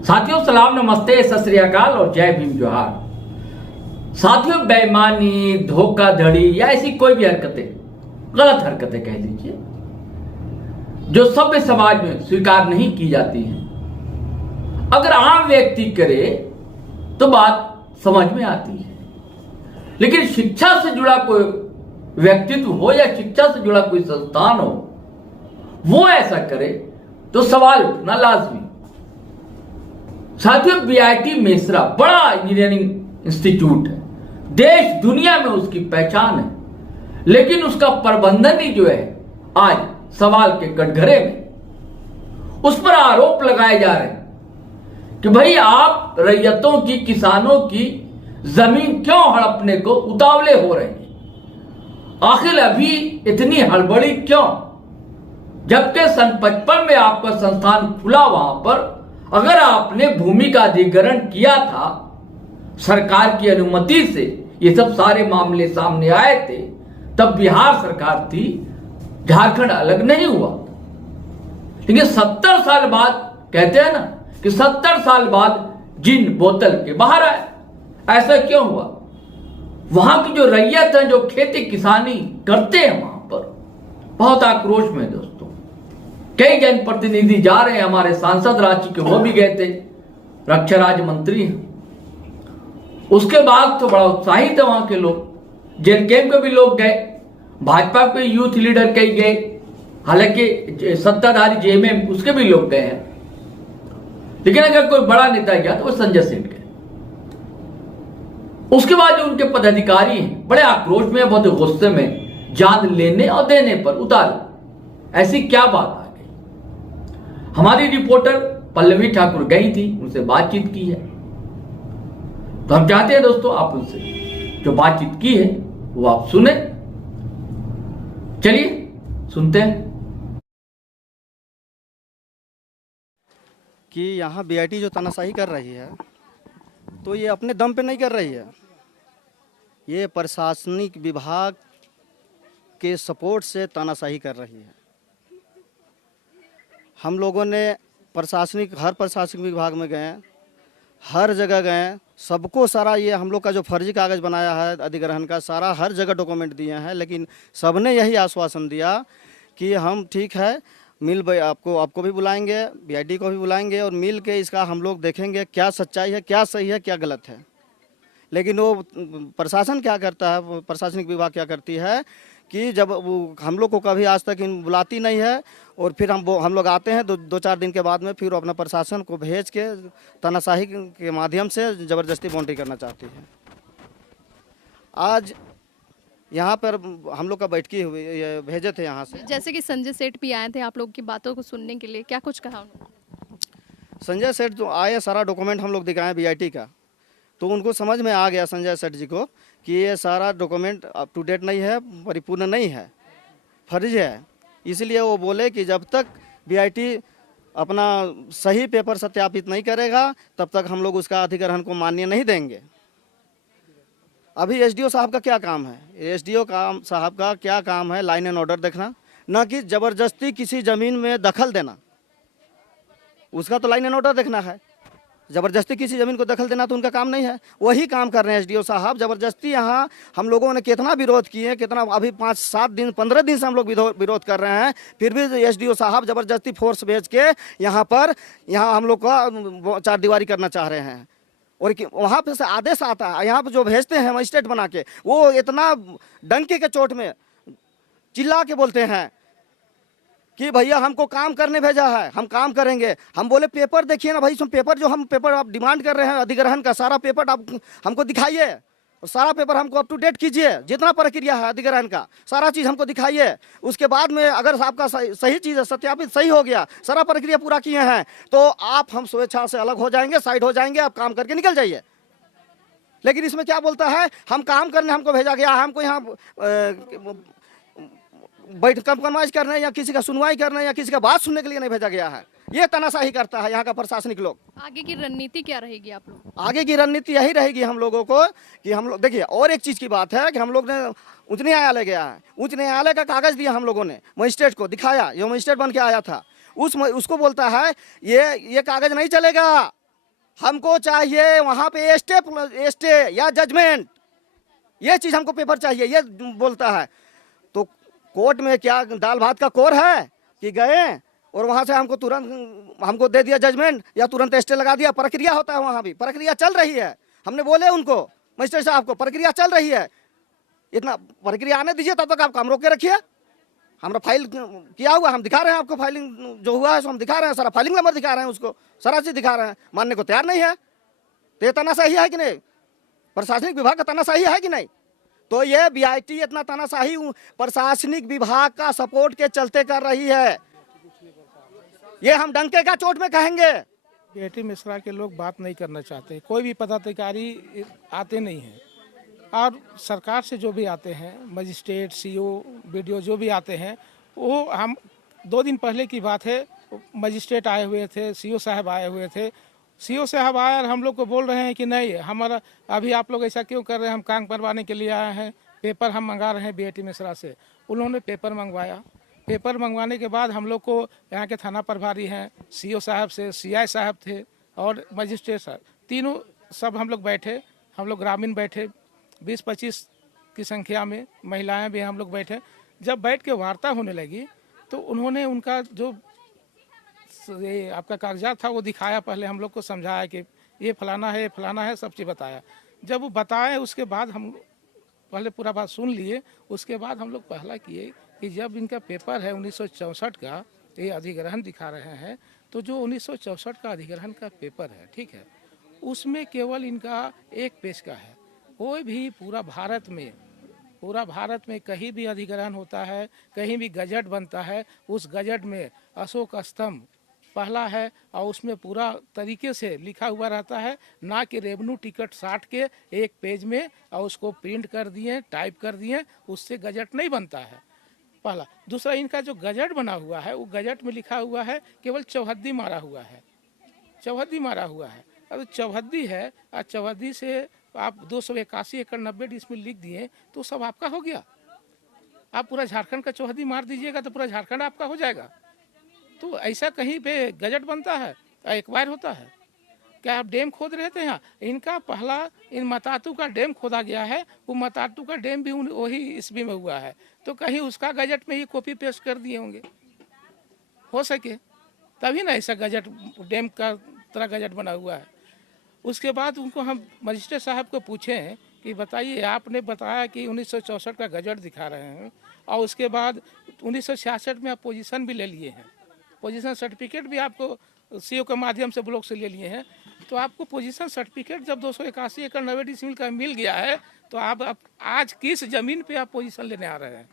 साथियों सलाम, नमस्ते, सत श्री अकाल और जय भीम जोहार। साथियों, बेईमानी, धोखाधड़ी या ऐसी कोई भी हरकतें, गलत हरकतें कह लीजिए, जो सभ्य समाज में स्वीकार नहीं की जाती हैं, अगर आम व्यक्ति करे तो बात समझ में आती है, लेकिन शिक्षा से जुड़ा कोई व्यक्तित्व हो या शिक्षा से जुड़ा कोई संस्थान हो, वो ऐसा करे तो सवाल उठना लाजमी। साथियों, बीआईटी मेसरा बड़ा इंजीनियरिंग इंस्टीट्यूट है, देश दुनिया में उसकी पहचान है, लेकिन उसका प्रबंधन ही जो है आज सवाल के कटघरे में। उस पर आरोप लगाए जा रहे हैं कि भाई आप रैयतों की, किसानों की जमीन क्यों हड़पने को उतावले हो रहे हैं। आखिर अभी इतनी हड़बड़ी क्यों, जबकि सन 55 में आपका संस्थान खुला, वहां पर अगर आपने भूमि का अधिग्रहण किया था सरकार की अनुमति से, ये सब सारे मामले सामने आए थे, तब बिहार सरकार थी, झारखंड अलग नहीं हुआ। लेकिन 70 साल बाद, कहते हैं ना कि 70 साल बाद जिन बोतल के बाहर आए, ऐसा क्यों हुआ। वहां की जो रैयत है, जो खेती किसानी करते हैं, वहां पर बहुत आक्रोश में दोस्तों। कई जनप्रतिनिधि जा रहे हैं, हमारे सांसद रांची के वो भी गए थे, रक्षा राज्य मंत्री हैं। उसके बाद तो बड़ा उत्साहित है वहां के लोग, जेएनके के भी लोग गए, भाजपा के यूथ लीडर कई गए, हालांकि सत्ताधारी जेएमएम उसके भी लोग गए हैं, लेकिन अगर कोई बड़ा नेता गया तो वो संजय सेठ गए। उसके बाद जो उनके पदाधिकारी हैं बड़े आक्रोश में, बहुत गुस्से में, जान लेने और देने पर उतारे। ऐसी क्या बात आ गई। हमारी रिपोर्टर पल्लवी ठाकुर गई थी, उनसे बातचीत की है, तो हम चाहते हैं दोस्तों आप उनसे जो बातचीत की है वो आप सुने। चलिए सुनते हैं कि यहाँ बीआईटी जो तानाशाही कर रही है, तो ये अपने दम पे नहीं कर रही है, ये प्रशासनिक विभाग के सपोर्ट से तानाशाही कर रही है। हम लोगों ने हर प्रशासनिक विभाग में गए, हर जगह गए, सबको सारा ये हम लोग का जो फर्जी कागज़ बनाया है अधिग्रहण का, सारा हर जगह डॉक्यूमेंट दिए हैं, लेकिन सबने यही आश्वासन दिया कि हम ठीक है, आपको भी बुलाएंगे, बीआईटी को भी बुलाएंगे और मिल के इसका हम लोग देखेंगे क्या सच्चाई है, क्या सही है, क्या गलत है। लेकिन वो प्रशासन क्या करता है, प्रशासनिक विभाग क्या करती है कि जब वो हम लोग को कभी आज तक बुलाती नहीं है, और फिर हम लोग आते हैं दो चार दिन के बाद में फिर अपना प्रशासन को भेज के तानाशाही के माध्यम से ज़बरदस्ती बाउंड्री करना चाहती है। आज यहाँ पर हम लोग का बैठकी हुई, भेजे थे यहाँ से, जैसे कि संजय सेठ भी आए थे आप लोग की बातों को सुनने के लिए, क्या कुछ कहा उन्होंने। संजय सेठ जो आए, सारा डॉक्यूमेंट हम लोग दिखाएं बीआईटी का, तो उनको समझ में आ गया संजय सेठ जी को कि ये सारा डॉक्यूमेंट अप टू डेट नहीं है, परिपूर्ण नहीं है, फर्जी है। इसलिए वो बोले कि जब तक बीआईटी अपना सही पेपर सत्यापित नहीं करेगा तब तक हम लोग उसका अधिग्रहण को मान्य नहीं देंगे। अभी एसडीओ साहब का क्या काम है, एसडीओ साहब का क्या काम है, लाइन एंड ऑर्डर देखना, न कि ज़बरदस्ती किसी ज़मीन में दखल देना। उसका तो लाइन एंड ऑर्डर देखना है, ज़बरदस्ती किसी ज़मीन को दखल देना तो उनका काम नहीं है। वही काम कर रहे हैं एसडीओ साहब, ज़बरदस्ती। यहाँ हम लोगों ने कितना विरोध किए, कितना, अभी 5-7 दिन 15 दिन से हम लोग विरोध कर रहे हैं, फिर भी एसडीओ साहब ज़बरदस्ती फोर्स भेज के यहाँ हम लोग का चारदीवारी करना चाह रहे हैं। और वहाँ पे से आदेश आता है, यहाँ पे जो भेजते हैं मजिस्ट्रेट बना के, वो इतना डंके के चोट में चिल्ला के बोलते हैं कि भैया हमको काम करने भेजा है, हम काम करेंगे। हम बोले पेपर देखिए ना भाई, पेपर जो हम पेपर आप डिमांड कर रहे हैं अधिग्रहण का, सारा पेपर आप हमको दिखाइए, और सारा पेपर हमको अप टू डेट कीजिए, जितना प्रक्रिया है अधिग्रहण का सारा चीज़ हमको दिखाइए। उसके बाद में अगर आपका सही चीज़ सत्यापित सही हो गया, सारा प्रक्रिया पूरा किए हैं, तो आप हम स्वेच्छा से अलग हो जाएंगे, साइड हो जाएंगे, आप काम करके निकल जाइए। लेकिन इसमें क्या बोलता है, हम काम करने हमको भेजा गया है, हमको यहाँ बैठ कंप्रोमाइज करने या किसी का सुनवाई करने या किसी का बात सुनने के लिए नहीं भेजा गया है। ये तानाशाही करता है यहाँ का प्रशासनिक लोग। आगे की रणनीति क्या रहेगी आप लोग। आगे की रणनीति यही रहेगी हम लोगों को कि हम लोग देखिए, और एक चीज़ की बात है कि हम लोग ने उच्च न्यायालय गया है, उच्च न्यायालय का कागज़ दिया हम लोगों ने, मजिस्ट्रेट को दिखाया, ये मजिस्ट्रेट बन के आया था, उसको बोलता है ये कागज़ नहीं चलेगा, हमको चाहिए वहाँ पे स्टे या जजमेंट, ये चीज़ हमको पेपर चाहिए, ये बोलता है। तो कोर्ट में क्या दाल भात का कोर है कि गए और वहाँ से हमको तुरंत हमको दे दिया जजमेंट या तुरंत स्टे लगा दिया? प्रक्रिया होता है, वहाँ भी प्रक्रिया चल रही है। हमने बोले उनको, मजिस्ट्रेट साहब को, प्रक्रिया चल रही है, इतना प्रक्रिया आने दीजिए, तब तक आप काम रोक के रखिए। हमारा फाइल किया हुआ, हम दिखा रहे हैं आपको, फाइलिंग जो हुआ है सो हम दिखा रहे हैं, सारा फाइलिंग नंबर दिखा रहे हैं, उसको सारा चीज दिखा रहे हैं, मानने को तैयार नहीं है। तो ये तानाशाही है कि नहीं? प्रशासनिक विभाग का तानाशाही है कि नहीं? तो ये बीआईटी इतना तानाशाही प्रशासनिक विभाग का सपोर्ट के चलते कर रही है, ये हम डंके का चोट में कहेंगे। बीआईटी मिश्रा के लोग बात नहीं करना चाहते, कोई भी पदाधिकारी आते नहीं हैं, और सरकार से जो भी आते हैं, मजिस्ट्रेट, सीओ, बीडीओ जो भी आते हैं, वो हम 2 दिन पहले की बात है, मजिस्ट्रेट आए हुए थे, सीओ साहब आए हुए थे। सीओ साहब आए और हम लोग को बोल रहे हैं कि नहीं, हमारा अभी आप लोग ऐसा क्यों कर रहे हैं, हम काम करवाने के लिए आए हैं, पेपर हम मंगा रहे हैं बीआईटी मिश्रा से। उन्होंने पेपर मंगवाया, पेपर मंगवाने के बाद हम लोग को यहाँ के थाना प्रभारी हैं, सीओ साहब से, सीआई साहब थे और मजिस्ट्रेट साहब, तीनों सब हम लोग बैठे, हम लोग ग्रामीण बैठे, 20-25 की संख्या में, महिलाएं भी हम लोग बैठे। जब बैठ के वार्ता होने लगी तो उन्होंने उनका जो ये आपका कागजात था वो दिखाया, पहले हम लोग को समझाया कि ये फलाना है, फलाना है, सब चीज़ बताया। जब वो बताए उसके बाद हम पहले पूरा बात सुन लिए, उसके बाद हम लोग पहला किए कि जब इनका पेपर है 1964 का, ये अधिग्रहण दिखा रहे हैं, तो जो 1964 का अधिग्रहण का पेपर है, ठीक है, उसमें केवल इनका 1 पेज का है। कोई भी पूरा भारत में कहीं भी अधिग्रहण होता है, कहीं भी गजट बनता है, उस गजट में अशोक स्तंभ पहला है और उसमें पूरा तरीके से लिखा हुआ रहता है, ना कि रेवेन्यू टिकट साट के 1 पेज में और उसको प्रिंट कर दिए, टाइप कर दिए, उससे गजट नहीं बनता है, पहला। दूसरा, इनका जो गजट बना हुआ है वो गजट में लिखा हुआ है केवल चौहद्दी मारा हुआ है, चौहद्दी मारा हुआ है। अब चौहद्दी है और चौहद्दी से आप 281 एकड़ 90 डिसमिल लिख दिए तो सब आपका हो गया। आप पूरा झारखंड का चौहद्दी मार दीजिएगा तो पूरा झारखंड आपका हो जाएगा। तो ऐसा कहीं पे गजट बनता है, एक्वायर होता है क्या? आप डैम खोद रहे थे यहाँ, इनका पहला इन मतातू का डैम खोदा गया है, वो मतातू का डैम भी वही ईस्वी में हुआ है, तो कहीं उसका गजट में ही कॉपी पेस्ट कर दिए होंगे, हो सके तभी ना ऐसा गजट डैम का तरह गजट बना हुआ है। उसके बाद उनको हम मजिस्ट्रेट साहब को पूछे कि बताइए, आपने बताया कि 1964 का गजट दिखा रहे हैं और उसके बाद 1966 में आप पोजीशन भी ले लिए हैं, पोजीशन सर्टिफिकेट भी आपको सीओ के माध्यम से ब्लॉक से ले लिए हैं, तो आपको पोजीशन सर्टिफिकेट जब 281 एकड़ 90 डिसमिल का मिल गया है तो आप आज किस ज़मीन पे आप पोजीशन लेने आ रहे हैं?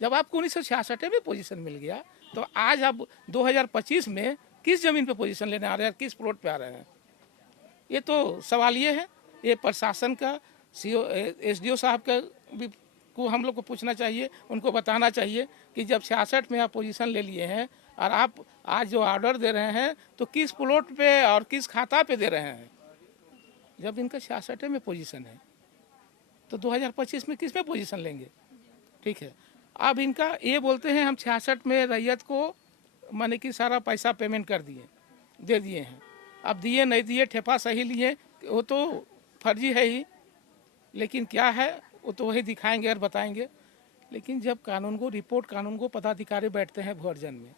जब आपको 1966 में पोजीशन मिल गया तो आज आप 2025 में किस ज़मीन पे पोजीशन लेने आ रहे हैं, किस प्लॉट पे आ रहे हैं? ये तो सवाल ये है, ये प्रशासन का, सीओ एसडीओ साहब का भी को हम लोग को पूछना चाहिए, उनको बताना चाहिए कि जब 66 में आप पोजीशन ले लिए हैं और आप आज जो ऑर्डर दे रहे हैं तो किस प्लॉट पे और किस खाता पे दे रहे हैं? जब इनका 66 में पोजीशन है तो 2025 में किस में पोजीशन लेंगे? ठीक है, अब इनका ये बोलते हैं हम 66 में रैयत को माने कि सारा पैसा पेमेंट कर दिए, दे दिए हैं, अब दिए नहीं दिए, ठेपा सही लिए, वो तो फर्जी है ही, लेकिन क्या है वो तो वही दिखाएंगे और बताएंगे। लेकिन जब कानून को पदाधिकारी बैठते हैं भूअर्जन में,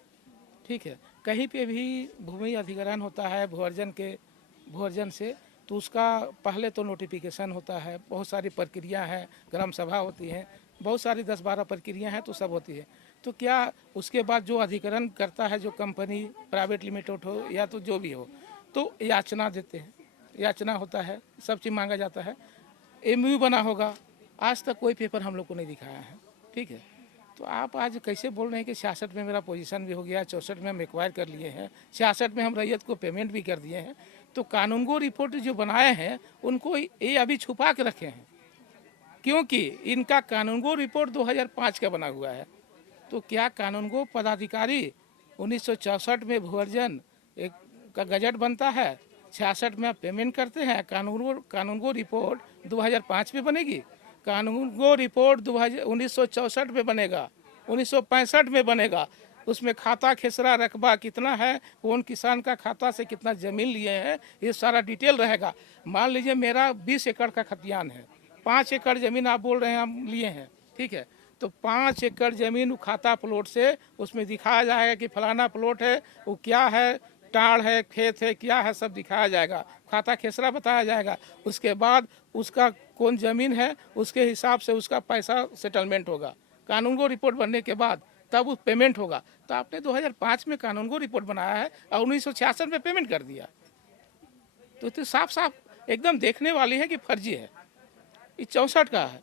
ठीक है, कहीं पे भी भूमि अधिग्रहण होता है भूअर्जन से, तो उसका पहले तो नोटिफिकेशन होता है, बहुत सारी प्रक्रिया है, ग्राम सभा होती है, बहुत सारी 10-12 प्रक्रिया हैं, तो सब होती है। तो क्या उसके बाद जो अधिग्रहण करता है, जो कंपनी प्राइवेट लिमिटेड हो या तो जो भी हो, तो याचना देते हैं, याचना होता है, सब चीज़ मांगा जाता है, एमयू बना होगा, आज तक कोई पेपर हम लोग को नहीं दिखाया है, ठीक है। तो आप आज कैसे बोल रहे हैं कि 66 में मेरा पोजीशन भी हो गया, 64 में हम एक्वायर कर लिए हैं, 66 में हम रैयत को पेमेंट भी कर दिए हैं, तो कानूनगो रिपोर्ट जो बनाए हैं उनको ये अभी छुपा के रखे हैं, क्योंकि इनका कानूनगो रिपोर्ट 2005 का बना हुआ है। तो क्या कानूनगो पदाधिकारी 1964 में भूअर्जन एक का गजट बनता है, 66 में आप पेमेंट करते हैं, कानूनगो रिपोर्ट 2005 में बनेगी, कानूनगो रिपोर्ट 1964 में बनेगा, 1965 में बनेगा, उसमें खाता खेसरा रकबा कितना है, कौन किसान का खाता से कितना जमीन लिए हैं, ये सारा डिटेल रहेगा। मान लीजिए मेरा 20 एकड़ का खतियान है, 5 एकड़ जमीन आप बोल रहे हैं हम लिए हैं, ठीक है, तो 5 एकड़ जमीन खाता प्लॉट से उसमें दिखाया जाएगा कि फलाना प्लॉट है, वो क्या है, टाड़ है, खेत है, क्या है, सब दिखाया जाएगा, खाता खेसरा बताया जाएगा। उसके बाद उसका कौन जमीन है उसके हिसाब से उसका पैसा सेटलमेंट होगा। कानून को रिपोर्ट बनने के बाद तब उस पेमेंट होगा। तो आपने 2005 में कानून को रिपोर्ट बनाया है और 1966 में पेमेंट कर दिया, तो साफ साफ एकदम देखने वाली है कि फर्जी है। ये 64 का है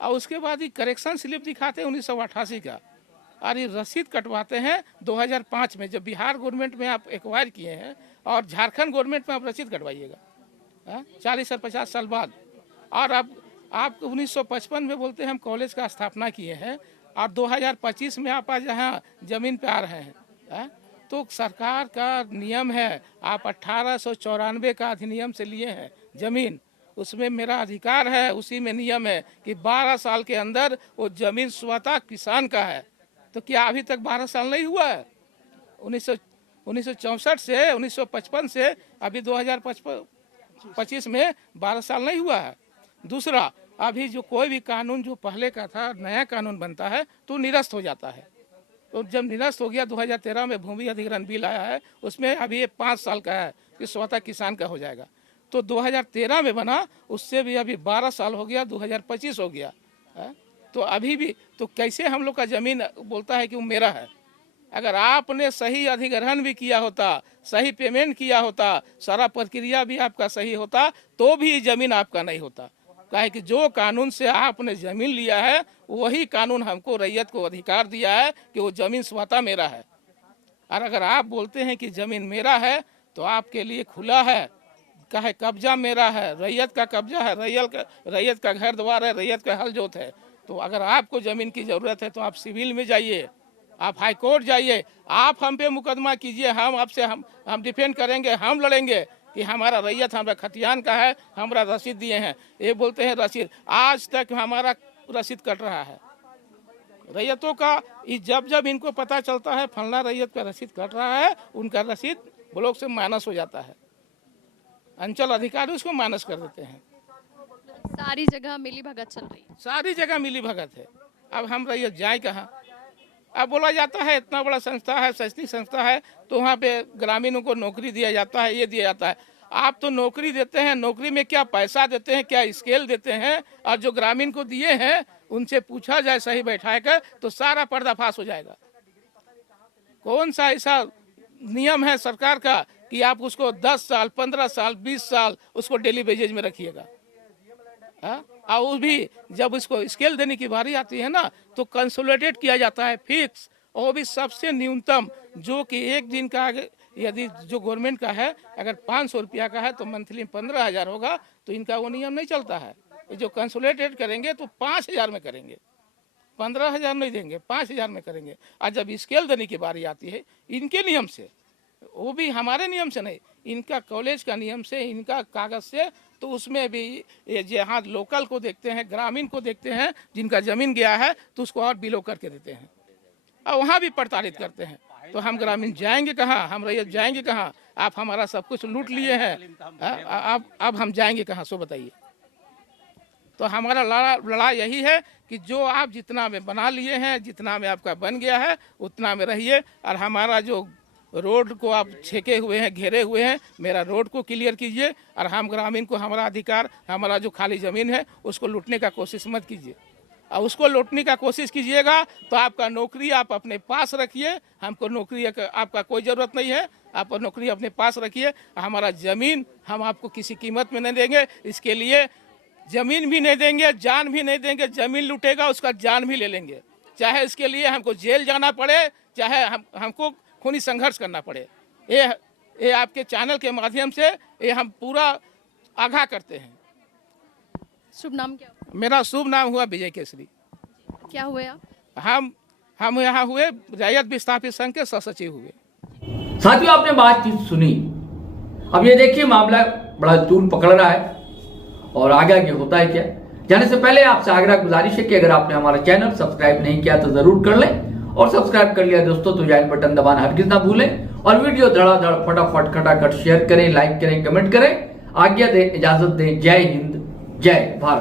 और उसके बाद ये करेक्शन स्लिप दिखाते हैं 1988 का, और ये रसीद कटवाते हैं 2005 में, जब बिहार गवर्नमेंट में आप एक्वायर किए हैं और झारखंड गवर्नमेंट में आप रसीद कटवाइएगा 40 और 50 साल बाद। और अब आप 1955 में बोलते हैं हम कॉलेज का स्थापना किए हैं और 2025 में आप आज यहाँ जमीन पे आ रहे हैं। तो सरकार का नियम है, आप 1894 का अधिनियम से लिए हैं जमीन, उसमें मेरा अधिकार है, उसी में नियम है कि 12 साल के अंदर वो जमीन स्वतः किसान का है। तो क्या अभी तक 12 साल नहीं हुआ है? 1964 से 1955 से अभी 2025 में 12 साल नहीं हुआ है। दूसरा, अभी जो कोई भी कानून जो पहले का था नया कानून बनता है तो निरस्त हो जाता है। तो जब निरस्त हो गया 2013 में भूमि अधिग्रहण बिल आया है, उसमें अभी ये 5 साल का है कि स्वतः किसान का हो जाएगा। तो 2013 में बना, उससे भी अभी 12 साल हो गया, 2025 हो गया है। तो अभी भी तो कैसे हम लोग का जमीन बोलता है कि वो मेरा है? अगर आपने सही अधिग्रहण भी किया होता, सही पेमेंट किया होता, सारा प्रक्रिया भी आपका सही होता, तो भी जमीन आपका नहीं होता। काहे कि जो कानून से आपने जमीन लिया है वही कानून हमको रैयत को अधिकार दिया है कि वो जमीन स्वतः मेरा है। और अगर आप बोलते हैं कि जमीन मेरा है तो आपके लिए खुला है, काहे कब्जा मेरा है, रैयत का कब्जा है, रैयत का घर द्वार है, रैयत का हल जोत है। तो अगर आपको जमीन की जरूरत है तो आप सिविल में जाइए, आप हाई कोर्ट जाइए, आप हम पे मुकदमा कीजिए, हम आपसे हम डिफेंड करेंगे, हम लड़ेंगे कि हमारा रैयत हमारा खतियान का है, हमारा रसीद दिए हैं। ये बोलते हैं रसीद, आज तक हमारा रसीद कट रहा है रैयतों का। जब इनको पता चलता है फलना रैयत का रसीद कट रहा है, उनका रसीद ब्लॉक से माइनस हो जाता है, अंचल अधिकारी उसको माइनस कर देते हैं। सारी जगह मिली भगत चल रही है, सारी जगह मिली भगत है। अब हम रैयत जाए कहाँ? अब बोला जाता है इतना बड़ा संस्था है, शैक्षणिक संस्था है, तो वहाँ पे ग्रामीणों को नौकरी दिया जाता है, ये दिया जाता है। आप तो नौकरी देते हैं, नौकरी में क्या पैसा देते हैं, क्या स्केल देते हैं? और जो ग्रामीण को दिए हैं उनसे पूछा जाए सही बैठा कर तो सारा पर्दाफाश हो जाएगा। कौन सा ऐसा नियम है सरकार का कि आप उसको 10 साल 15 साल 20 साल उसको डेली वेजेज में रखिएगा? और वो भी जब उसको स्केल देने की बारी आती है ना तो कंसोलिडेट किया जाता है फिक्स, और वो भी सबसे न्यूनतम, जो कि एक दिन का यदि जो गवर्नमेंट का है अगर 500 रुपया का है तो मंथली 15,000 होगा, तो इनका वो नियम नहीं चलता है। ये जो कंसोलिडेट करेंगे तो 5,000 में करेंगे, 15,000 नहीं देंगे, 5,000 में करेंगे। और जब स्केल देने की बारी आती है इनके नियम से, वो भी हमारे नियम से नहीं, इनका कॉलेज का नियम से, इनका कागज से, तो उसमें भी जहाँ लोकल को देखते हैं, ग्रामीण को देखते हैं, जिनका जमीन गया है तो उसको और बिलो करके देते हैं और वहाँ भी प्रताड़ित करते हैं। तो हम ग्रामीण जाएंगे कहाँ? हम रैयत जाएंगे कहाँ? आप हमारा सब कुछ लूट लिए हैं, अब हम जाएंगे कहाँ? सो बताइए। तो हमारा लड़ाई यही है कि जो आप जितना में बना लिए हैं, जितना में आपका बन गया है उतना में रहिए, और हमारा जो रोड को आप छेके हुए हैं, घेरे हुए हैं, मेरा रोड को क्लियर कीजिए। और हम ग्रामीण को हमारा अधिकार, हमारा जो खाली ज़मीन है उसको लूटने का कोशिश मत कीजिए। और उसको लूटने का कोशिश कीजिएगा तो आपका नौकरी आप अपने पास रखिए, हमको नौकरी आपका कोई ज़रूरत नहीं है, आप नौकरी अपने पास रखिए। हमारा ज़मीन हम आपको किसी कीमत में नहीं देंगे, इसके लिए ज़मीन भी नहीं देंगे, जान भी नहीं देंगे। ज़मीन लूटेगा उसका जान भी ले लेंगे, चाहे इसके लिए हमको जेल जाना पड़े, चाहे हमको खूनी संघर्ष करना पड़े। ये आपके चैनल के माध्यम से ये हम पूरा आगाह करते हैं। शुभ नाम क्या? मेरा शुभ नाम हुआ विजय केसरी। क्या हुए आप? हम यहाँ हुए रैयत विस्थापित संघ के सहसचिव हुए। साथियों, आपने बातचीत सुनी। अब ये देखिए मामला बड़ा तूल पकड़ रहा है और आगे होता है क्या। जाने से पहले आपसे आग्रह गुजारिश है कि अगर आपने हमारा चैनल सब्सक्राइब नहीं किया तो जरूर कर लें और सब्सक्राइब कर लिया दोस्तों तो ज्वाइन बटन दबाना हरगिज ना भूलें और वीडियो धड़ाधड़ फटाफट खटाखट शेयर करें, लाइक करें, कमेंट करें। आज्ञा दें, इजाजत दें। जय हिंद, जय भारत।